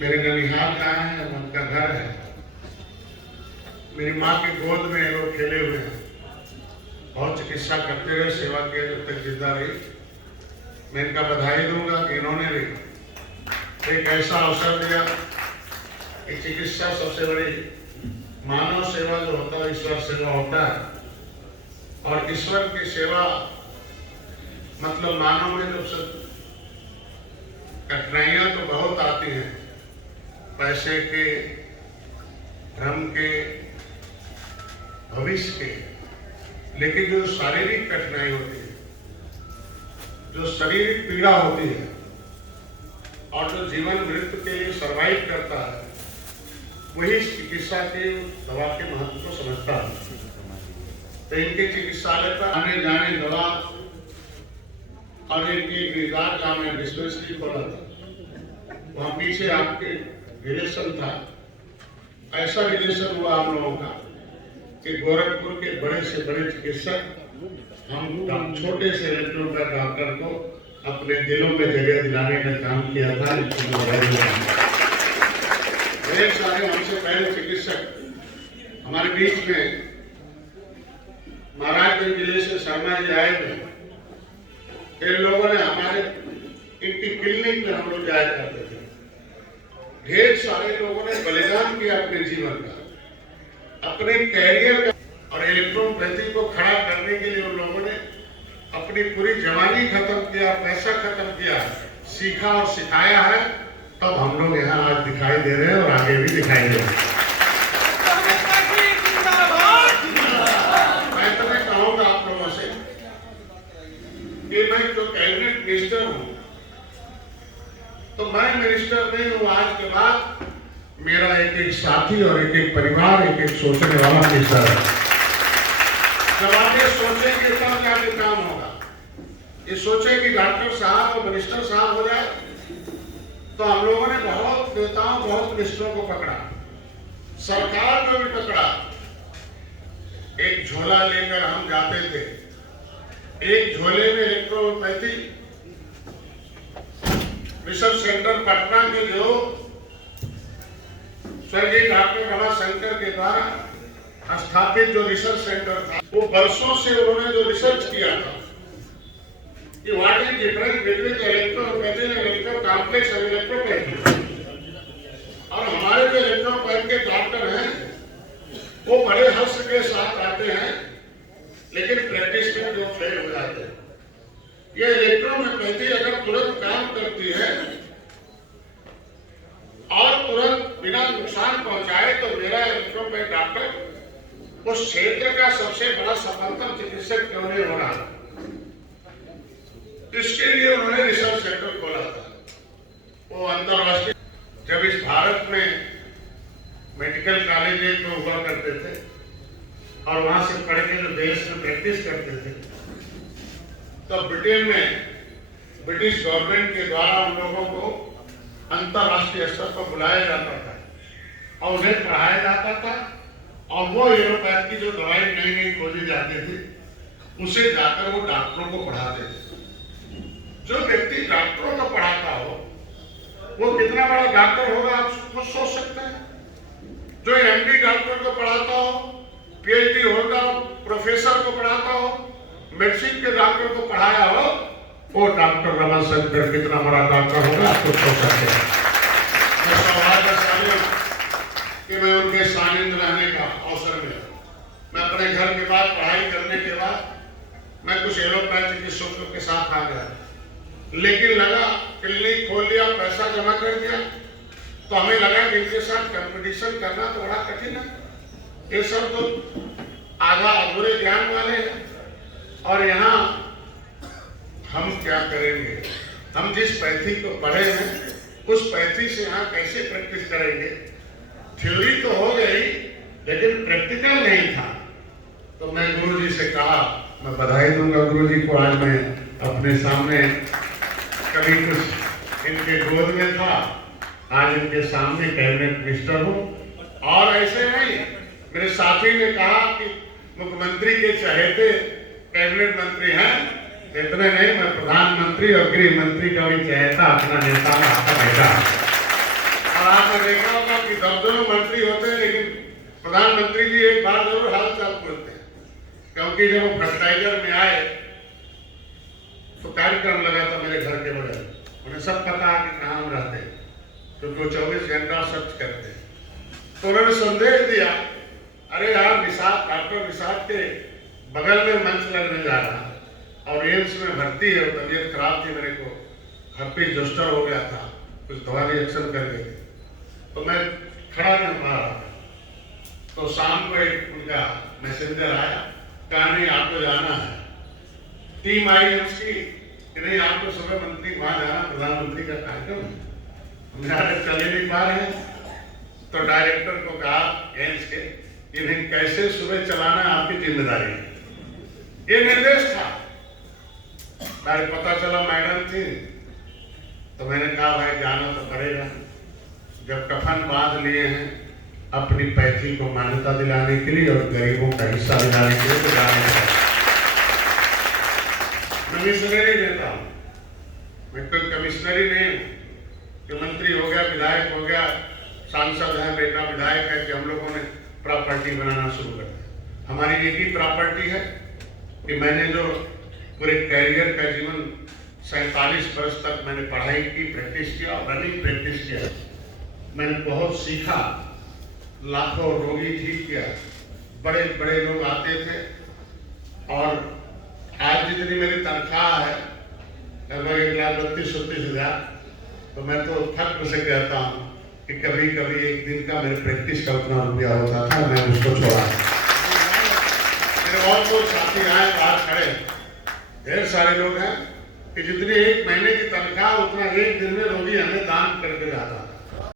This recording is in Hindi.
मेरे ननिहाल जहाँ है उनका घर है। मेरी माँ की गोद में ये लोग खेले हुए हैं। बहुत चिकित्सा करते रहे, सेवा किया जब तक जिंदा रही। मैं इनका बधाई दूंगा कि इन्होंने भी एक ऐसा अवसर दिया कि चिकित्सा सबसे बड़ी मानव सेवा जो होता है ईश्वर सेवा होता है। और ईश्वर की सेवा मतलब मानव में जब से कठिनाइयां तो बहुत आती हैं, पैसे के, धर्म के, भविष्य के, लेकिन जो शारीरिक कठिनाई होती है, जो शारीरिक पीड़ा होती है और जो जीवन मृत्यु के लिए सर्वाइव करता है, वही चिकित्सा के दवा के महत्व को समझता है। तो इनके चिकित्सालय पर आने जाने दवा और इनकी गुजरात गांव में डिस्पेंसरी खोला था। वहां पीछे आपके रिलेशन था। ऐसा रिलेशन हुआ हम लोगों का कि गोरखपुर के बड़े से बड़े चिकित्सक हम छोटे से लड़कों का डॉक्टर को अपने दिलों में जगह दिलाने का काम किया था। ढेर सारे हमसे पहले चिकित्सक हमारे बीच में महाराजगंज जिले से शर्मा जी आए थे। इन लोगों ने हमारे इनकी क्लिनिक में हम लोग जाया करते थे। ढेर सारे लोगों ने बलिदान किया अपने जीवन का, अपने कैरियर का, और इलेक्ट्रोपैथी को खड़ा करने के लिए उन लोगों ने अपनी पूरी जवानी खत्म किया, पैसा खत्म किया, सीखा और सिखाया है। तब हम लोग यहाँ आज दिखाई दे रहे हैं और आगे भी दिखाई दे रहे हैं। मैं तो मैं कहूँगा आप लोगों से कि मैं जो कैबिनेट मिनिस्टर हूँ, तो मैं मिनिस्टर नहीं हूँ। आज के बाद मेरा एक एक साथी और एक एक परिवार, एक एक सोचने वाला मिनिस्टर है। जब आप ये सोचेंगे तब क्या काम होगा। ये सोचे कि डॉक्टर साहब और मिनिस्टर साहब हो जाए, तो हम लोगों ने बहुत नेताओं, बहुत मिनिस्टरों को पकड़ा, सरकार को भी पकड़ा। एक झोला लेकर हम जाते थे। एक झोले में इलेक्ट्रोपैथी रिसर्च सेंटर पटना के जो स्वर्गीय डॉक्टर रमाशंकर के द्वारा स्थापित जो रिसर्च सेंटर था, वो वर्षों से उन्होंने जो रिसर्च किया था कि what is difference between electropathy and electro complex और इलेक्ट्रोपैथी। और हमारे जो इलेक्ट्रोपैथी के डॉक्टर हैं वो बड़े हर्ष के साथ आते हैं, लेकिन प्रैक्टिस में जो फेल हो जाते हैं। ये इलेक्ट्रोपैथी अगर तुरंत काम करती है और तुरंत बिना नुकसान पहुंचाए, तो मेरा इलेक्ट्रोपैथी डॉक्टर उस क्षेत्र का सबसे बड़ा सफलतम चिकित्सक क्यों नहीं हो रहा। इसके लिए उन्होंने रिसर्च सेंटर खोला था। वो अंतरराष्ट्रीय, जब इस भारत में मेडिकल कॉलेज तो हुआ करते थे और वहां से पढ़ के जो देश में प्रैक्टिस करते थे, तो ब्रिटेन में ब्रिटिश गवर्नमेंट के द्वारा उन लोगों को अंतरराष्ट्रीय स्तर पर बुलाया जाता था और उन्हें पढ़ाया जाता था। और वो एलोपैथ की जो दवाई नई नई खोजी जाती थी, उसे जाकर वो डॉक्टरों को पढ़ाते थे। जो व्यक्ति डॉक्टरों को पढ़ाता हो, वो कितना बड़ा डॉक्टर होगा आप खुद सोच सकते हैं। जो एमडी डॉक्टर को पढ़ाता हो, पीएचडी होल्डर प्रोफेसर को पढ़ाता हो, मेडिसिन के डॉक्टर को पढ़ाया हो, वो डॉक्टर रमाशंकर कितना बड़ा डॉक्टर होगा आप खुद सोच सकते हैं। मैं सौभाग्यशाली हूं कि मैं उनके सानिध्य रहने का अवसर मिला। मैं अपने घर के बाद पढ़ाई करने के बाद मैं कुछ एलोपैथी के चिकित्सकों के साथ आ गया, लेकिन लगा क्लिनिक खोल लिया, पैसा जमा कर दिया, तो हमें लगा कि इनके साथ कंपटीशन करना तो बड़ा कठिन है। ये सब तो आधा अधूरे ज्ञान वाले हैं और यहाँ हम क्या करेंगे। हम जिस पैथी को पढ़े हैं उस पैथी से यहाँ कैसे प्रैक्टिस करेंगे। थ्योरी तो हो गई लेकिन प्रैक्टिकल नहीं था। तो मैं गुरुजी से कहा, मैं बधाई दूंगा गुरुजी को, आज मैं अपने सामने कभी कुछ इनके गोद में था, आज इनके सामने कैबिनेट मिनिस्टर हूँ। और ऐसे नहीं, मेरे साथी ने कहा कि मुख्यमंत्री के चहेते कैबिनेट मंत्री हैं, इतने नहीं, मैं प्रधानमंत्री और गृह मंत्री का भी चहेता अपना नेता में आता बैठा। और आपने देखा होगा कि दोनों मंत्री होते हैं, लेकिन प्रधानमंत्री जी एक बार जरूर हाल चाल पूछते हैं, क्योंकि जब वो फर्टिलाइजर में आए तो कार्यक्रम लगा था मेरे घर के बगल, उन्हें सब पता है कि कहाँ हम रहते हैं, क्योंकि वो 24 घंटा सर्च करते हैं। तो उन्होंने संदेश दिया, अरे यार निषाद, डॉक्टर निषाद के बगल में मंच लगने जा रहा है और एम्स में भर्ती है, तबीयत खराब थी, मेरे को हर्पीस जोस्टर हो गया था, कुछ दवा रिएक्शन कर गए थे, तो मैं खड़ा नहीं पा रहा था। तो शाम को एक उनका मैसेंजर आया, कहा नहीं आपको जाना है। टीम आई एम्स की कि नहीं आपको सुबह मंत्री वहां जाना, प्रधानमंत्री का कार्यक्रम, हम चले नहीं पा रहे हैं। तो डायरेक्टर को कहा एम्स के, इन्हें कैसे सुबह चलाना आपकी जिम्मेदारी है, ये निर्देश था। मेरे पता चला मैडम थी, तो मैंने कहा भाई जाना तो पड़ेगा। जब कफन बांध लिए हैं अपनी पैथी को मान्यता दिलाने के लिए और गरीबों का हिस्सा दिलाने के लिए, तो जाने का मैं मिशनरी देता हूँ, मैं कोई कमिश्नरी नहीं हूँ कि मंत्री हो गया, विधायक हो गया, सांसद है, बेटा विधायक है कि हम लोगों ने प्रॉपर्टी बनाना शुरू कर दिया। हमारी एक ही प्रॉपर्टी है कि मैंने जो पूरे कैरियर का जीवन 47 वर्ष तक मैंने पढ़ाई की, प्रैक्टिस किया और रनिंग प्रैक्टिस किया, मैंने बहुत सीखा, लाखों रोगी ठीक किया, बड़े बड़े लोग आते थे। और आज जितनी मेरी तनख्वाह है लगभग 1,32,33,000, तो मैं तो फख्र से कहता हूँ कि कभी कभी एक दिन का मेरे प्रैक्टिस का उतना रुपया होता था, मैं उसको छोड़ा। मेरे बहुत लोग साथी आए, बाहर खड़े, ढेर सारे लोग हैं कि जितनी एक महीने की तनख्वाह उतना एक दिन में रोगी हमें दान करके जाता था।